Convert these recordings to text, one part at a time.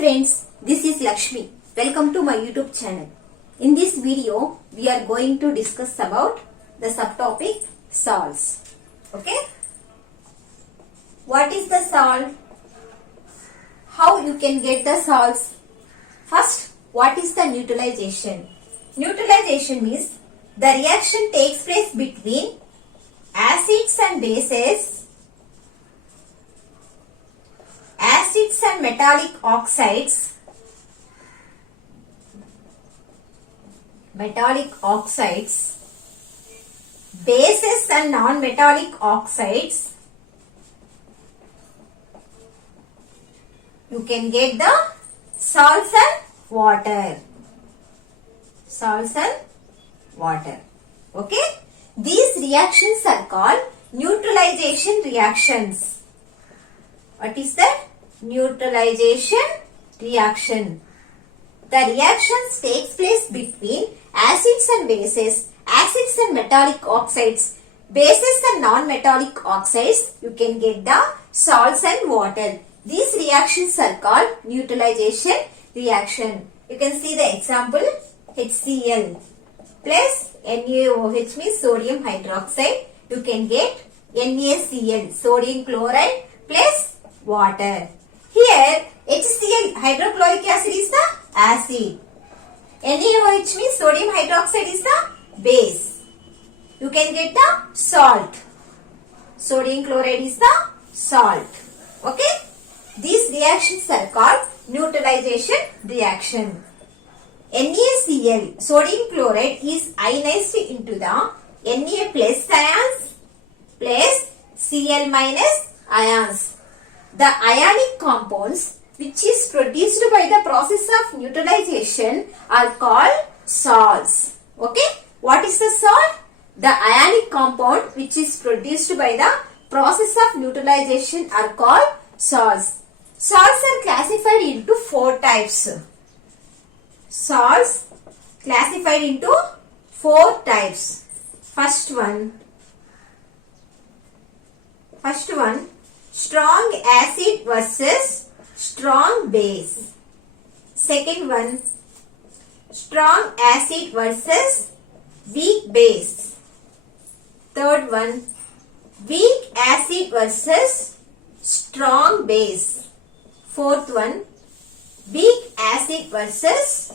friends, this is Lakshmi. Welcome to my YouTube channel. In this video, we are going to discuss about the subtopic salts. Okay? What is the salt? How you can get the salts? First, what is the neutralization? Neutralization means the reaction takes place between acids and bases, acids and metallic oxides, bases and non-metallic oxides. You can get the salts and water. Okay? These reactions are called neutralization reactions. What is that? Neutralization reaction. The reactions takes place between acids and bases, acids and metallic oxides, bases and non-metallic oxides. You can get the salts and water. These reactions are called neutralization reaction. You can see the example HCl plus NaOH means sodium hydroxide. You can get NaCl, sodium chloride plus water. Here HCl, hydrochloric acid, is the acid. NaOH means sodium hydroxide is the base. You can get the salt. Sodium chloride is the salt. Okay? These reactions are called neutralization reaction. NaCl, sodium chloride, is ionized into the Na plus ions plus Cl minus ions. The ionic compounds which is produced by the process of neutralization are called salts. Okay? What is the salt? The ionic compound which is produced by the process of neutralization are called salts. Salts are classified into four types. Salts classified into four types. First one, strong acid versus strong base. Second one, strong acid versus weak base. Third one, weak acid versus strong base. Fourth one, weak acid versus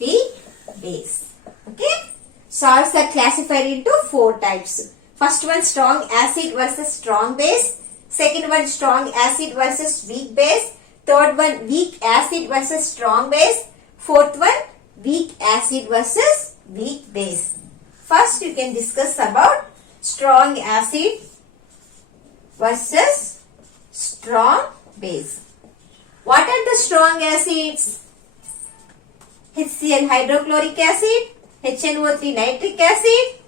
weak base. Okay? Salts are classified into four types. First one, strong acid versus strong base. Second one, strong acid versus weak base. Third one, weak acid versus strong base. Fourth one, weak acid versus weak base. First, you can discuss about strong acid versus strong base. What are the strong acids? HCl, hydrochloric acid, HNO3, nitric acid,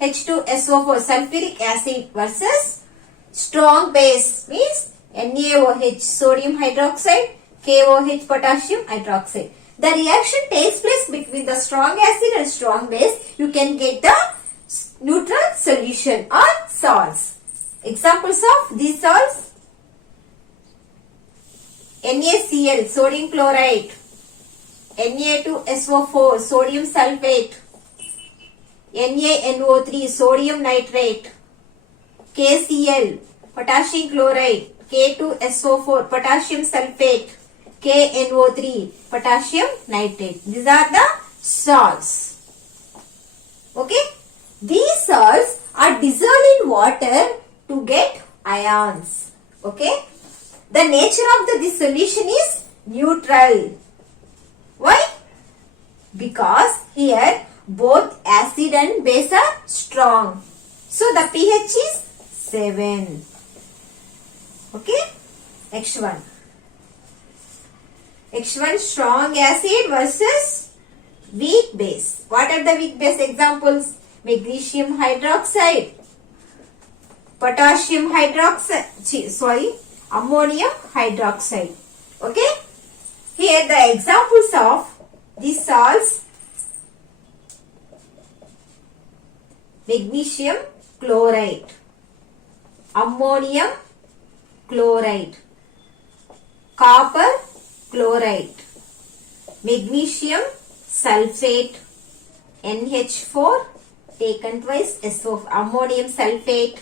H2SO4, sulfuric acid versus strong base means NaOH, sodium hydroxide, KOH, potassium hydroxide. The reaction takes place between the strong acid and strong base. You can get the neutral solution or salts. Examples of these salts: NaCl, sodium chloride, Na2SO4, sodium sulfate, NaNO3, sodium nitrate, KCl, potassium chloride, K2SO4, potassium sulfate, KNO3, potassium nitrate. These are the salts. Okay? These salts are dissolved in water to get ions. Okay? The nature of this solution is neutral. Why? Because here both acid and base are strong. So the pH is 7. Okay? Next one. Strong acid versus weak base. What are the weak base examples? Magnesium hydroxide, potassium hydroxide, ammonium hydroxide. Okay? Here the examples of these salts: magnesium chloride, ammonium chloride, copper chloride, magnesium sulfate, NH4 taken twice, SO4, ammonium sulfate,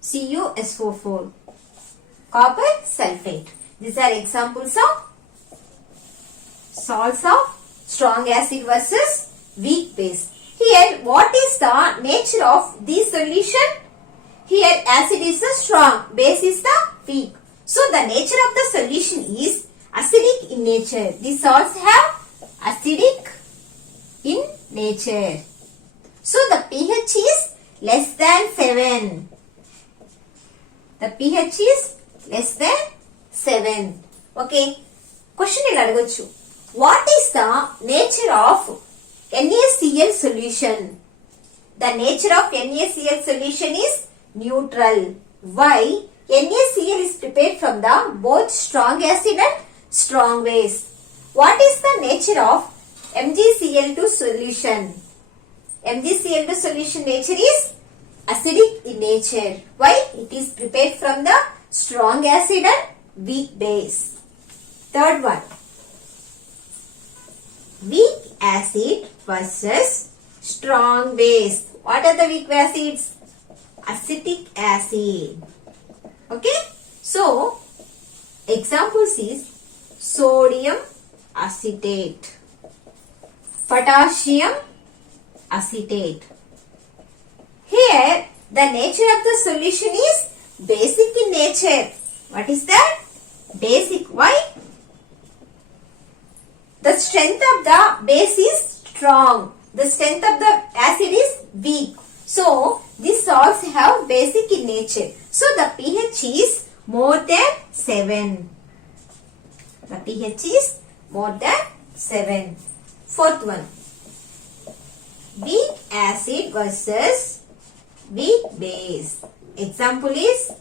CuSO4, copper sulfate. These are examples of salts of strong acid versus weak base. Here, what is the nature of this solution? Here, acid is the strong, base is the weak. So, the nature of the solution is acidic in nature. These salts have acidic in nature. So, the pH is less than 7. The pH is less than 7. Okay. Question il adagachu. What is the nature of NaCl solution? The nature of NaCl solution is neutral. Why? NaCl is prepared from the both strong acid and strong base. What is the nature of MgCl2 solution? MgCl2 solution nature is acidic in nature. Why? It is prepared from the strong acid and weak base. Third one. Weak acid versus strong base. What are the weak acids? Acetic acid. Okay. So, examples is sodium acetate, potassium acetate. Here, the nature of the solution is basic in nature. What is that? Basic. Why? The strength of the base is strong. The strength of the acid is weak. So, these salts have basic in nature. So, the pH is more than 7. The pH is more than 7. Fourth one. Weak acid versus weak base. Example is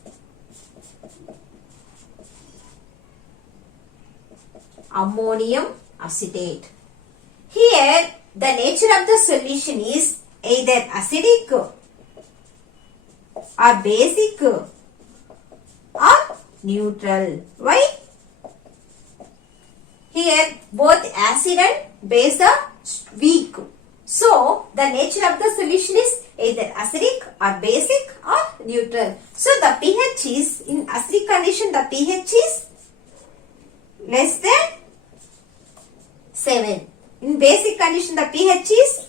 ammonium acetate. Here, the nature of the solution is either acidic or basic or neutral. Why? Here, both acid and base are weak. So, the nature of the solution is either acidic or basic or neutral. So, the pH is, in acidic condition, the pH is less than 7. In basic condition, the pH is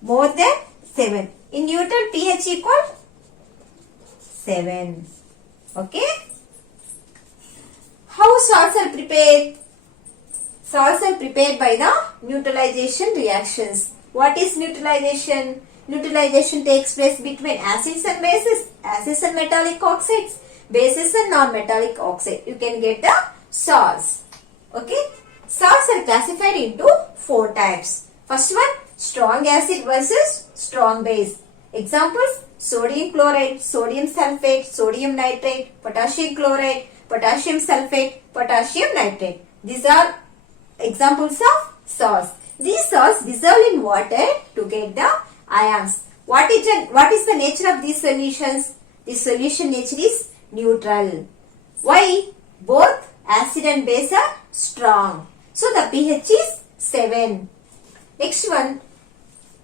more than 7. In neutral, pH equal 7. Okay. How salts are prepared? Salts are prepared by the neutralization reactions. What is neutralization? Neutralization takes place between acids and bases, acids and metallic oxides, bases and non-metallic oxide. You can get the salts. Okay. Salts are classified into 4 types. First one, strong acid versus strong base. Examples, sodium chloride, sodium sulfate, sodium nitrate, potassium chloride, potassium sulfate, potassium nitrate. These are examples of salts. These salts dissolve in water to get the ions. What is the nature of these solutions? The solution nature is neutral. Why? Both acid and base are strong. So, the pH is 7. Next one,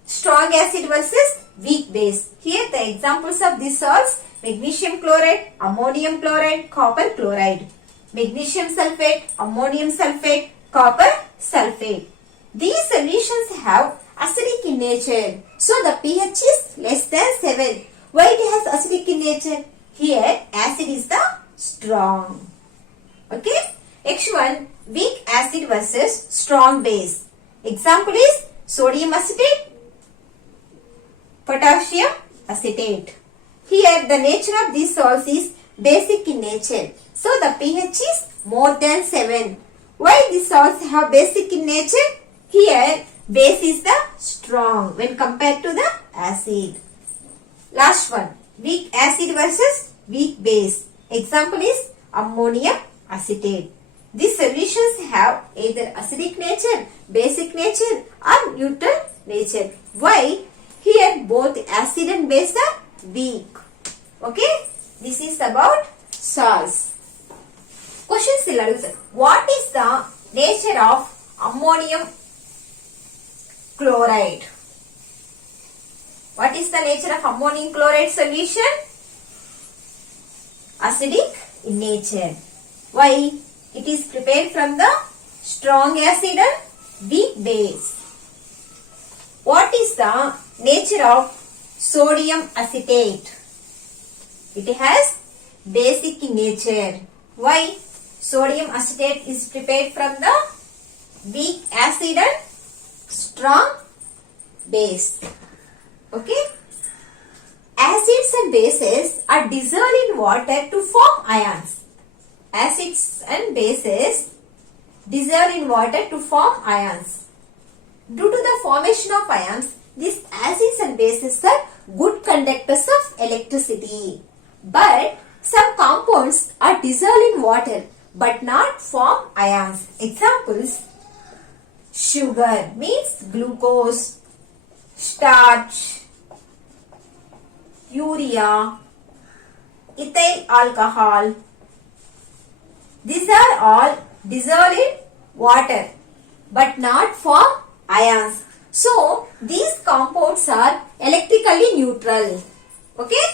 strong acid versus weak base. Here, the examples of these salts, magnesium chloride, ammonium chloride, copper chloride. Magnesium sulfate, ammonium sulfate, copper sulfate. These solutions have acidic in nature. So, the pH is less than 7. Why it has acidic in nature? Here, acid is the strong. Okay. Next one, weak acid versus strong base. Example is sodium acetate, potassium acetate. Here, the nature of these salts is basic in nature. So, the pH is more than 7. Why these salts have basic in nature? Here, base is the strong when compared to the acid. Last one, weak acid versus weak base. Example is ammonium acetate. These solutions have either acidic nature, basic nature or neutral nature. Why? Here both acid and base are weak. Okay? This is about salts. Questions. What is the Nature of ammonium chloride. What is the nature of ammonium chloride solution? Acidic in nature. Why? It is prepared from the strong acid and weak base. What is the nature of sodium acetate? It has basic in nature. Why? Sodium acetate is prepared from the weak acid and strong base. Okay? Acids and bases are dissolved in water to form ions. Acids and bases dissolve in water to form ions. Due to the formation of ions, these acids and bases are good conductors of electricity. But some compounds are dissolved in water but not form ions. Examples: sugar means glucose, starch, urea, ethyl alcohol. These are all dissolved in water but not form ions. So, these compounds are electrically neutral. Okay?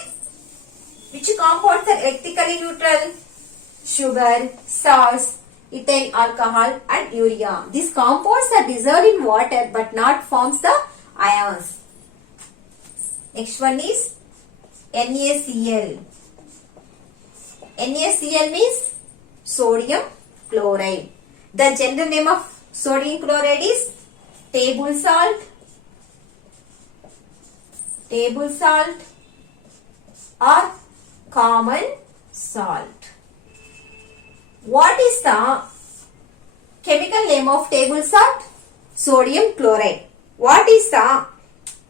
Which compounds are electrically neutral? Sugar, salts, ethyl alcohol and urea. These compounds are dissolved in water but not forms the ions. Next one is NaCl. NaCl means sodium chloride. The general name of sodium chloride is table salt or common salt. What is the chemical name of table salt? Sodium chloride. What is the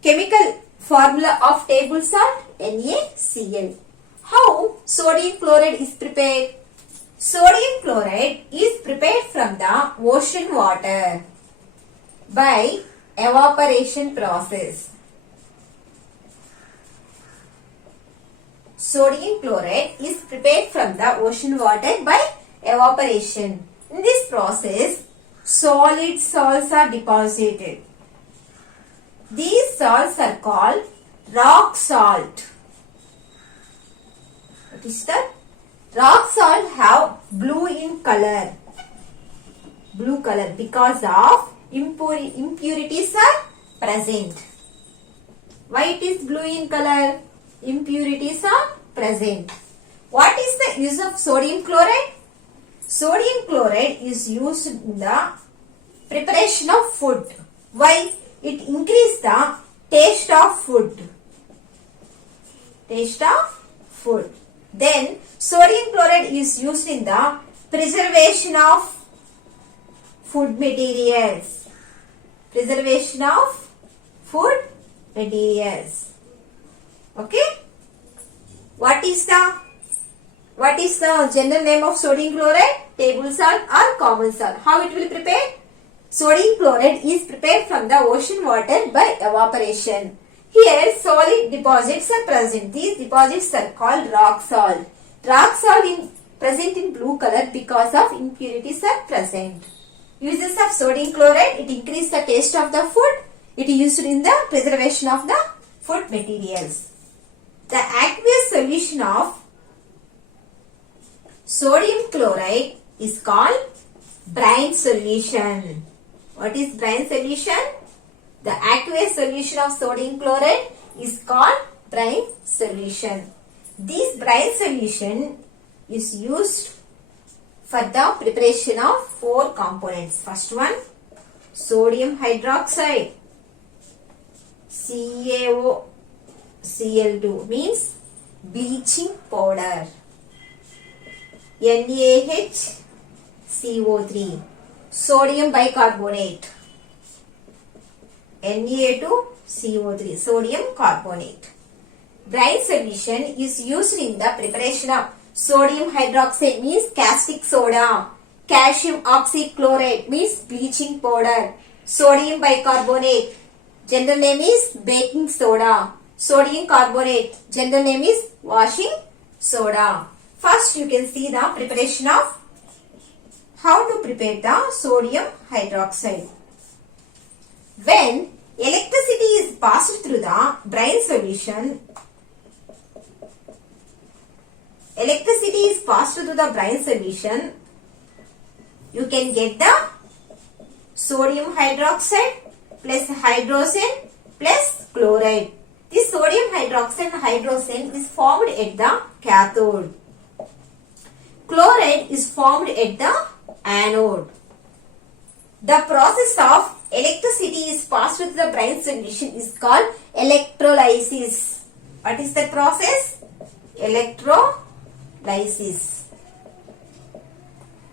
chemical formula of table salt? NaCl. How sodium chloride is prepared? Sodium chloride is prepared from the ocean water by evaporation process. Sodium chloride is prepared from the ocean water by evaporation. In this process, solid salts are deposited. These salts are called rock salt. What is that? Rock salt have blue in color. Blue color because of impurities are present. Why it is blue in color? Impurities are present. What is the use of sodium chloride? Sodium chloride is used in the preparation of food. Why? It increases the taste of food. Taste of food. Then sodium chloride is used in the preservation of food materials. Preservation of food materials. Okay? What is the general name of sodium chloride? Table salt or common salt. How it will prepare? Sodium chloride is prepared from the ocean water by evaporation. Here solid deposits are present. These deposits are called rock salt. Rock salt is present in blue color because of impurities are present. Uses of sodium chloride, it increases the taste of the food. It is used in the preservation of the food materials. The aqueous solution of sodium chloride is called brine solution. What is brine solution? The aqueous solution of sodium chloride is called brine solution. This brine solution is used for the preparation of 4 components. First one, sodium hydroxide, CaOCl2 means bleaching powder. NaHCO3, sodium bicarbonate. Na2CO3, sodium carbonate. Brine solution is used in the preparation of sodium hydroxide means caustic soda. Calcium oxychloride means bleaching powder. Sodium bicarbonate, general name is baking soda. Sodium carbonate, general name is washing soda. First you can see the preparation of How to prepare the sodium hydroxide? When electricity is passed through the brine solution, you can get the sodium hydroxide plus hydrogen plus chloride. This sodium hydroxide and hydrogen is formed at the cathode. Chloride is formed at the anode. The process of electricity is passed through the brine solution is called electrolysis. What is the process? Electrolysis.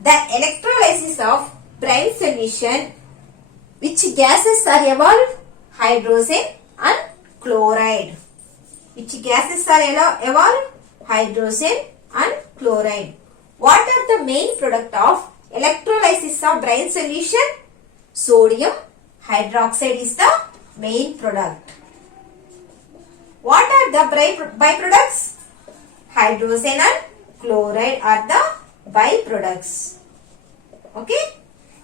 The electrolysis of brine solution, which gases are evolved? Hydrogen and chloride. Which gases are evolved? Hydrogen and chloride. What are the main product of electrolysis of brine solution? Sodium hydroxide is the main product. What are the byproducts? Hydrogen and chloride are the byproducts. Okay?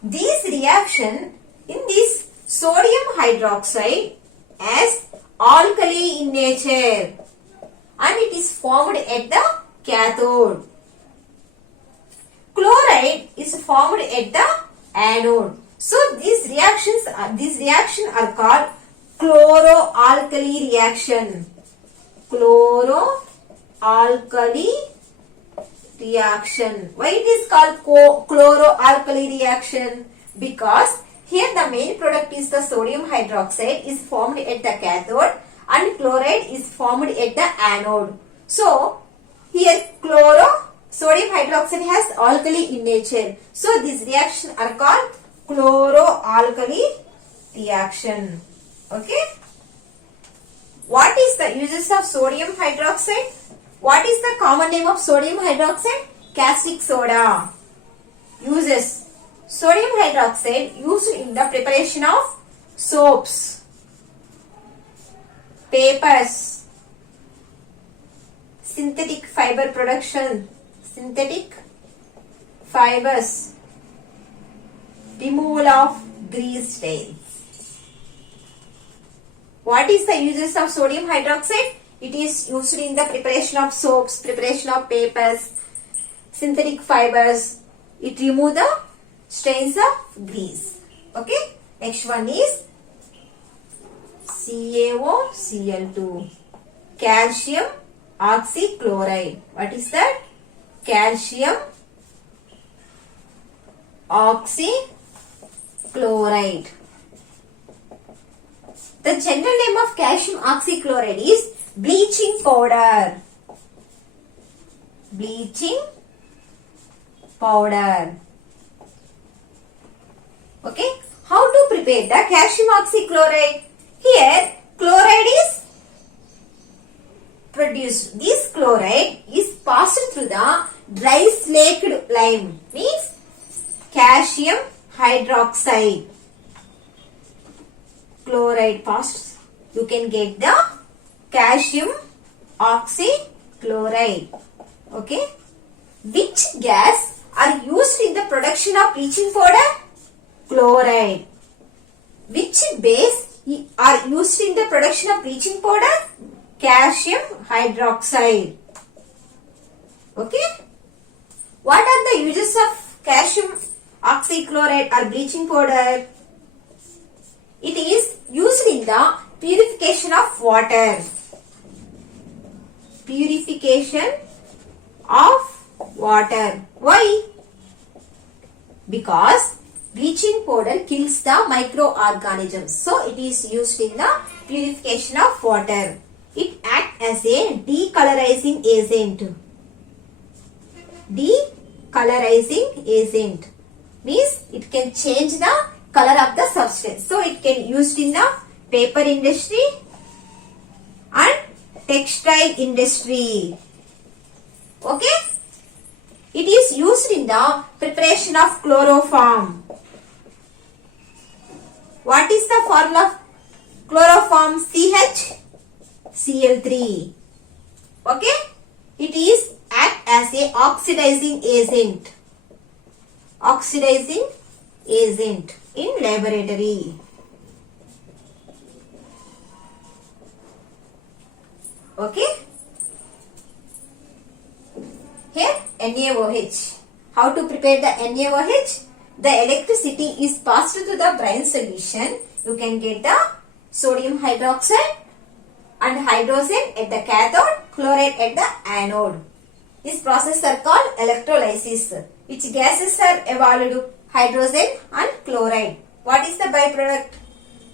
This reaction in this sodium hydroxide as alkali in nature and it is formed at the cathode. Chloride is formed at the anode. So these reactions are called chloro-alkali reaction. Chloro-alkali reaction. Why it is called chloro-alkali reaction? Because here the main product is the sodium hydroxide is formed at the cathode and chloride is formed at the anode. So here sodium hydroxide has alkali in nature. So these reactions are called chloro-alkali reaction. Okay. What is the uses of sodium hydroxide? What is the common name of sodium hydroxide? Caustic soda. Uses. Sodium hydroxide used in the preparation of soaps, papers, synthetic fiber production, synthetic fibers, removal of grease stains. What is the uses of sodium hydroxide? It is used in the preparation of soaps, preparation of papers, synthetic fibers. It removes the stains of grease. Okay. Next one is CaOCl2. Calcium oxychloride. What is that? Calcium oxychloride. The general name of calcium oxychloride is bleaching powder. Bleaching powder. Okay. How to prepare the calcium oxychloride? Here chloride is produced. This chloride is passed through the dry slaked lime, means calcium hydroxide. Chloride passed. You can get the calcium oxychloride. Okay. Which gas are used in the production of bleaching powder? Chloride. Which base are used in the production of bleaching powder? Calcium hydroxide. Okay. What are the uses of calcium oxychloride or bleaching powder? It is used in the purification of water. Purification of water. Why? Because bleaching powder kills the microorganisms. So it is used in the purification of water. It acts as a decolorizing agent. Decolorizing agent means it can change the color of the substance. So it can be used in the paper industry and textile industry. Okay. It is used in the preparation of chloroform. What is the formula of chloroform? CHCl3. Okay. It is act as a oxidizing agent. oxidizing agent in laboratory. Okay. Here NaOH. How to prepare the NaOH? The electricity is passed to the brine solution. You can get the sodium hydroxide and hydrogen at the cathode, chloride at the anode. This process are called electrolysis. Which gases are evolved? Hydrogen and chloride. What is the byproduct?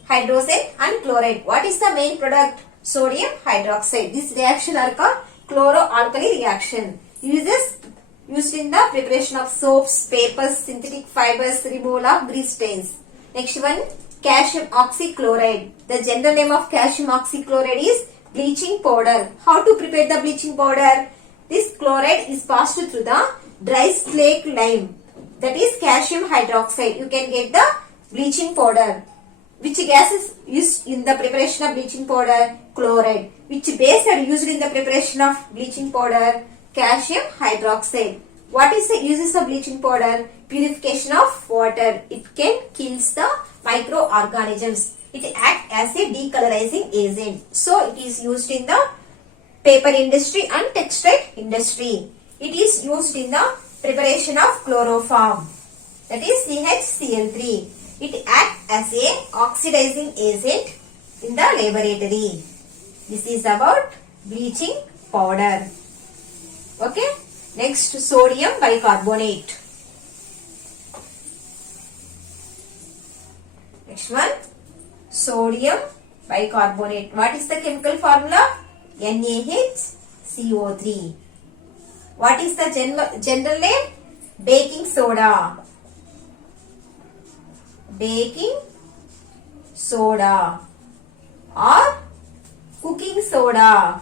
Hydrogen and chloride. What is the main product? Sodium hydroxide. This reaction are called chloroalkali reaction. Used in the preparation of soaps, papers, synthetic fibers, removal of grease stains. Next one, calcium oxychloride. The general name of calcium oxychloride is bleaching powder. How to prepare the bleaching powder? This chloride is passed through the dry slake lime. That is calcium hydroxide. You can get the bleaching powder. Which gas is used in the preparation of bleaching powder? Chloride. Which base are used in the preparation of bleaching powder? Calcium hydroxide. What is the uses of bleaching powder? Purification of water. It can kill the microorganisms. It acts as a decolorizing agent. So it is used in the paper industry and textile industry. It is used in the preparation of chloroform. That is CHCl3. It acts as a oxidizing agent in the laboratory. This is about bleaching powder. Okay. Next, sodium bicarbonate. Next one, sodium bicarbonate. What is the chemical formula? NaHCO3. What is the general name? Baking soda. Baking soda or cooking soda.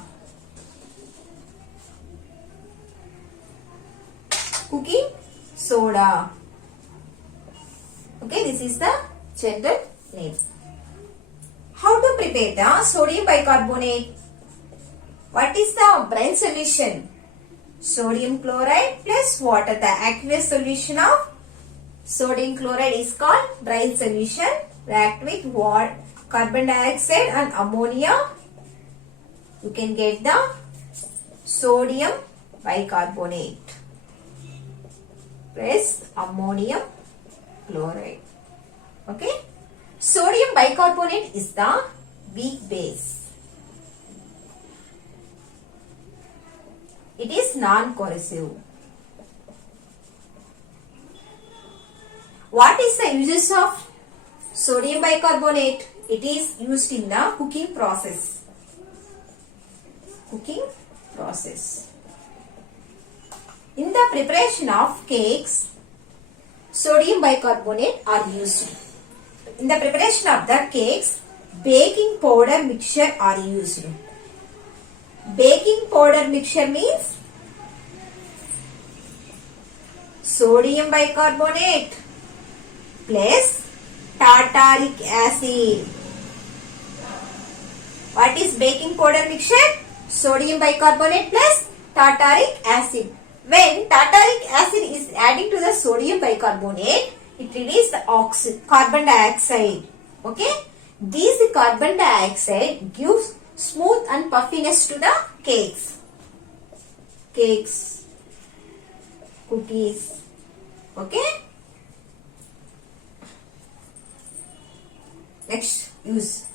Cooking soda. Okay, this is the general name. How to prepare the sodium bicarbonate? What is the brine solution? Sodium chloride plus water. The aqueous solution of sodium chloride is called brine solution. React with water, carbon dioxide and ammonia. You can get the sodium bicarbonate plus ammonium chloride. Okay. Sodium bicarbonate is the weak base. It is non-corrosive. What is the uses of sodium bicarbonate? It is used in the cooking process. Cooking process. In the preparation of cakes, sodium bicarbonate are used. In the preparation of the cakes, baking powder mixture are used. Baking powder mixture means sodium bicarbonate plus tartaric acid. What is baking powder mixture? Sodium bicarbonate plus tartaric acid. When tartaric acid is adding to the sodium bicarbonate, it releases the carbon dioxide. Okay? This carbon dioxide gives smooth and puffiness to the cakes. Cakes, cookies. Okay? Next, use.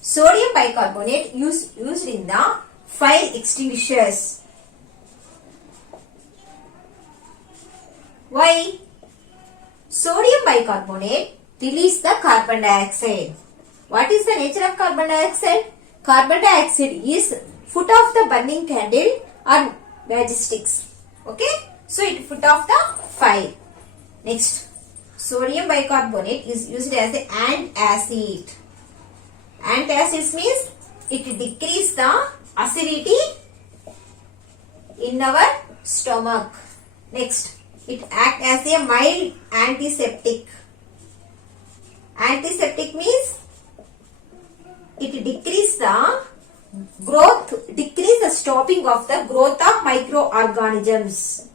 Sodium bicarbonate used in the fire extinguishers. Why? Sodium bicarbonate releases the carbon dioxide. What is the nature of carbon dioxide? Carbon dioxide is foot of the burning candle or matchsticks. Okay? So it foot of the fire. Next, sodium bicarbonate is used as an antacid. Antacid means it decreases the acidity in our stomach. Next, it acts as a mild antiseptic. Antiseptic means it decreases the stopping of the growth of microorganisms.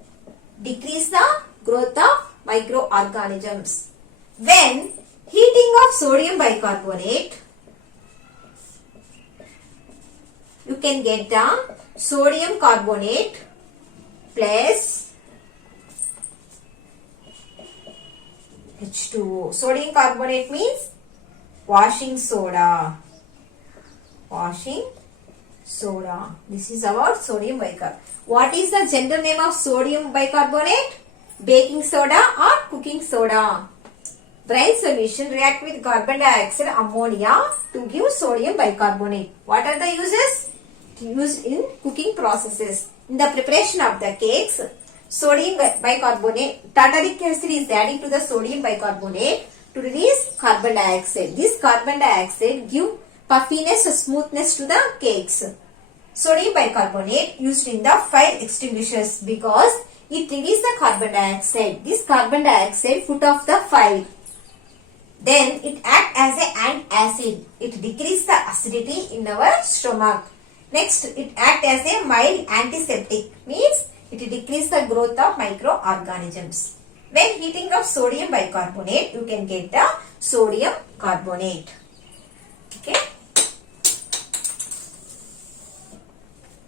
Decrease the growth of microorganisms. When heating of sodium bicarbonate, you can get the sodium carbonate plus H2O. Sodium carbonate means washing soda. Washing soda. This is our sodium bicarbonate. What is the general name of sodium bicarbonate? Baking soda or cooking soda. Brine solution react with carbon dioxide, ammonia to give sodium bicarbonate. What are the uses? Used in cooking processes. In the preparation of the cakes, sodium bicarbonate, tartaric acid is added to the sodium bicarbonate to release carbon dioxide. This carbon dioxide give puffiness or smoothness to the cakes. Sodium bicarbonate used in the fire extinguishers because it releases the carbon dioxide. This carbon dioxide put off the fire. Then it acts as an antacid. It decreases the acidity in our stomach. Next, it acts as a mild antiseptic. Means it decreases the growth of microorganisms. When heating of sodium bicarbonate, you can get the sodium carbonate. Okay.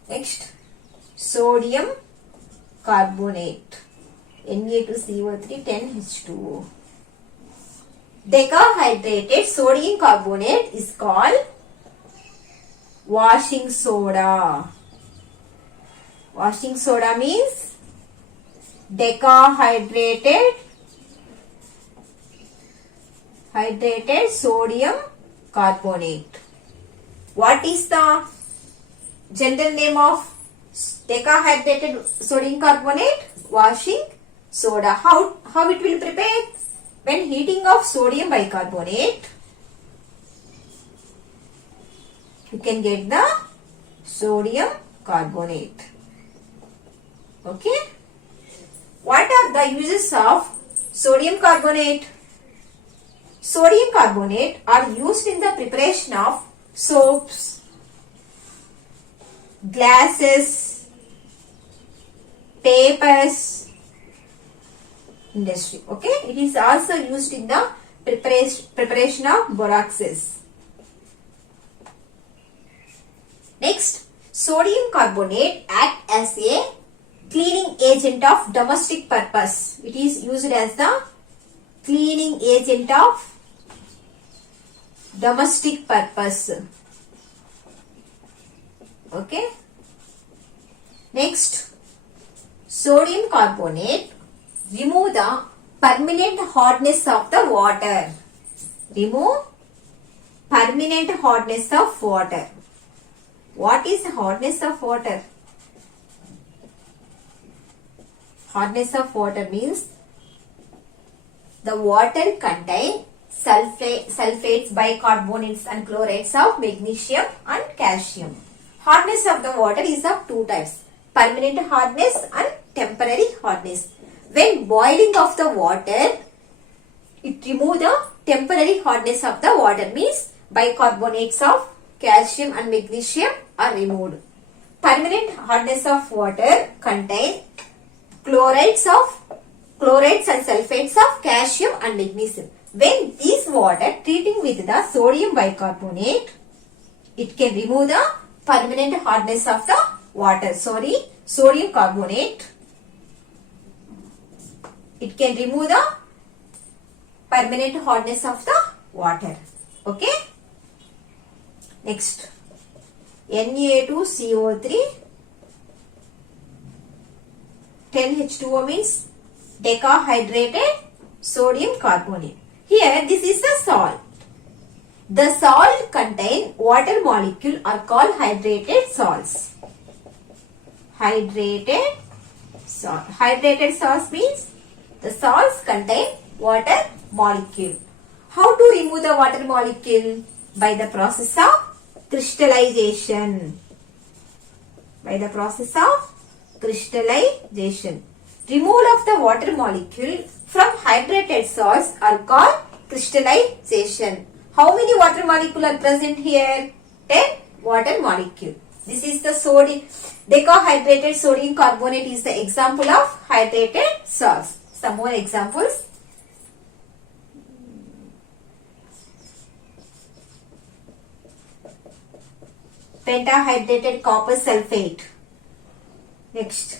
Next, sodium carbonate. Na2CO3 10H2O. Decahydrated sodium carbonate is called washing soda. Washing soda means decahydrated sodium carbonate. What is the general name of decahydrated sodium carbonate? Washing soda. How it will prepare? When heating of sodium bicarbonate, you can get the sodium carbonate. Okay. What are the uses of sodium carbonate? Sodium carbonate are used in the preparation of soaps, glasses, papers, industry. Okay. It is also used in the preparation of boraxes. Next, sodium carbonate acts as a cleaning agent of domestic purpose. It is used as the cleaning agent of domestic purpose. Okay. Next, sodium carbonate remove the permanent hardness of the water. Remove permanent hardness of water. What is the hardness of water? Hardness of water means the water contains sulfates, bicarbonates and chlorides of magnesium and calcium. Hardness of the water is of two types, permanent hardness and temporary hardness. When boiling of the water, it removes the temporary hardness of the water, means bicarbonates of calcium and magnesium are removed. Permanent hardness of water contains chlorides and sulfates of calcium and magnesium. When this water treating with the sodium bicarbonate, it can remove the permanent hardness of the water. Sodium carbonate. It can remove the permanent hardness of the water. Okay. Next, Na2CO3 10H2O means decahydrated sodium carbonate. Here, this is the salt. The salt contain water molecule are called hydrated salts. Hydrated salts means the salts contain water molecule. How to remove the water molecule? By the process of crystallization. By the process of crystallization. Removal of the water molecule from hydrated salts are called crystallization. How many water molecules are present here? 10 water molecule. This is the sodium. Decahydrated sodium carbonate is the example of hydrated salts. some more examples. Pentahydrated copper sulfate. Next.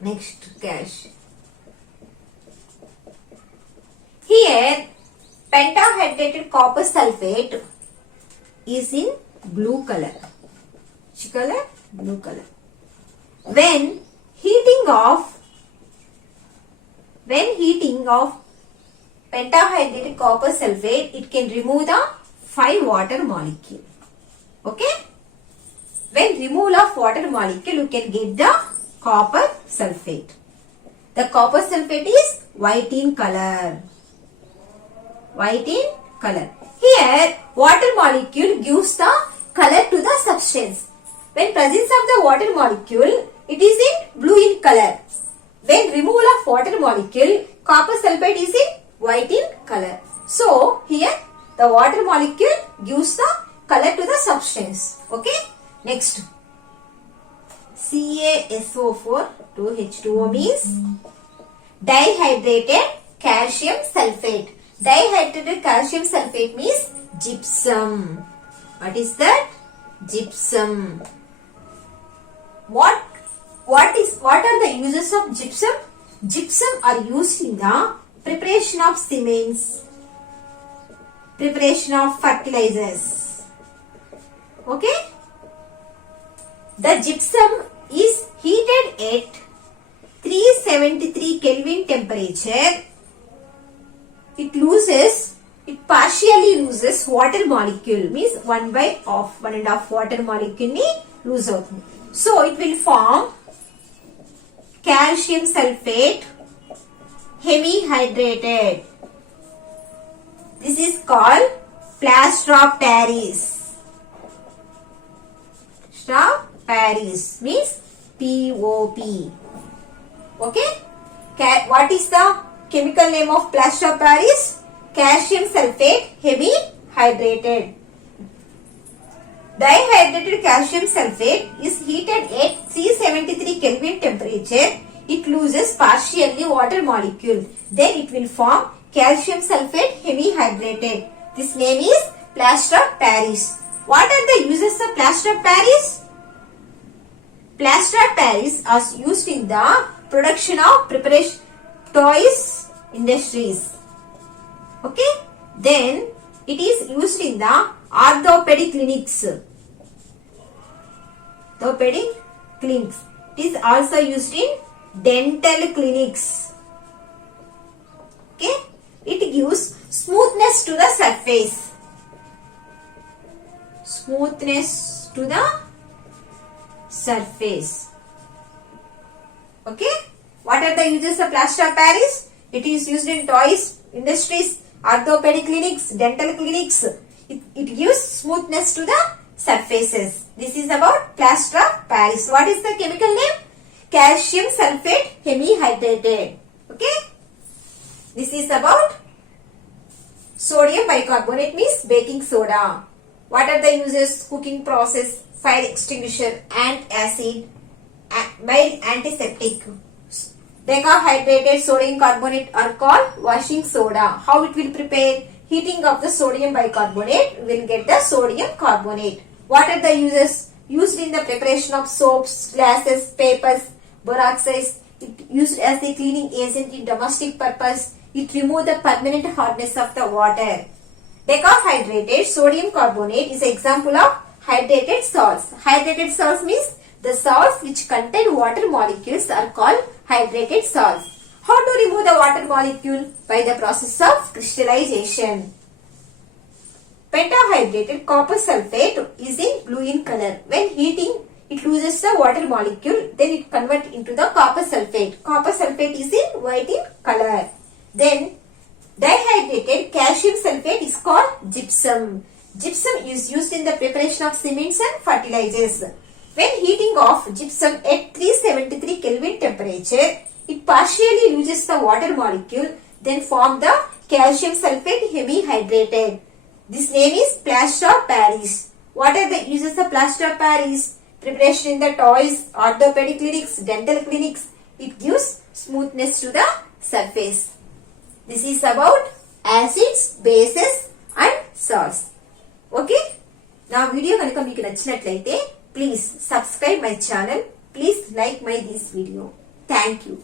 Next, cash. Here, pentahydrated copper sulfate is in blue color. Which color? Blue color. When heating of pentahydrated copper sulfate, it can remove the 5 water molecule. Okay? When removal of water molecule, you can get the copper sulfate. The copper sulfate is white in color. White in color. Here, water molecule gives the color to the substance. When presence of the water molecule, it is in blue in color. When removal of water molecule, copper sulfate is in white in color. So, here the water molecule gives the color to the substance. Okay? Next. CaSO4 2H2O means dihydrated calcium sulfate. Dihydrated calcium sulfate means gypsum. What is that? Gypsum. What are the uses of gypsum? Gypsum are used in the preparation of cements, preparation of fertilizers. Okay? The gypsum is heated at 373 Kelvin temperature. It partially loses water molecule, means 1/2 water molecule ni lose out. So it will form calcium sulfate hemihydrated. This is called plaster of Paris. Plaster of Paris means POP. Okay? What is the chemical name of plaster of Paris? Calcium sulfate hemihydrated. Dihydrated calcium sulfate is heated at 373 Kelvin temperature. It loses partially water molecule. Then it will form calcium sulfate hemihydrated. This name is plaster of Paris. What are the uses of plaster of Paris? Plaster of Paris are used in the production of preparation toys industries. Okay? Then it is used in the orthopedic clinics. Orthopedic clinics. It is also used in dental clinics. Okay? It gives smoothness to the surface. Smoothness to the surface. Okay? What are the uses of plaster of Paris? It is used in toys industries, orthopedic clinics, dental clinics. It gives smoothness to the surfaces. This is about plaster of Paris. What is the chemical name? Calcium sulfate hemihydrated. Okay? This is about sodium bicarbonate means baking soda. What are the uses? Cooking process, fire extinguisher, antacid, mild antiseptic. Decahydrated sodium carbonate are called washing soda. How it will prepare? Heating of the sodium bicarbonate will get the sodium carbonate. What are the uses? Used in the preparation of soaps, glasses, papers, boraxes. It used as the cleaning agent in domestic purpose. It removes the permanent hardness of the water. Decahydrated sodium carbonate is an example of hydrated salts. Hydrated salts means the salts which contain water molecules are called hydrated salts. How to remove the water molecule? By the process of crystallization. Pentahydrated copper sulfate is in blue in color. When heating, it loses the water molecule. Then it converts into the copper sulfate. Copper sulfate is in white in color. Then dihydrated calcium sulfate is called gypsum. Gypsum is used in the preparation of cements and fertilizers. When heating of gypsum at 373 Kelvin temperature, it partially loses the water molecule, then form the calcium sulfate hemihydrated. This name is plaster of Paris. What are the uses of plaster of Paris? Preparation in the toys, orthopedic clinics, dental clinics. It gives smoothness to the surface. This is about acids, bases and salts. Okay? నా video కనుక మీకు నచ్చినట్లయితే please subscribe my channel. Please like my this video. Thank you.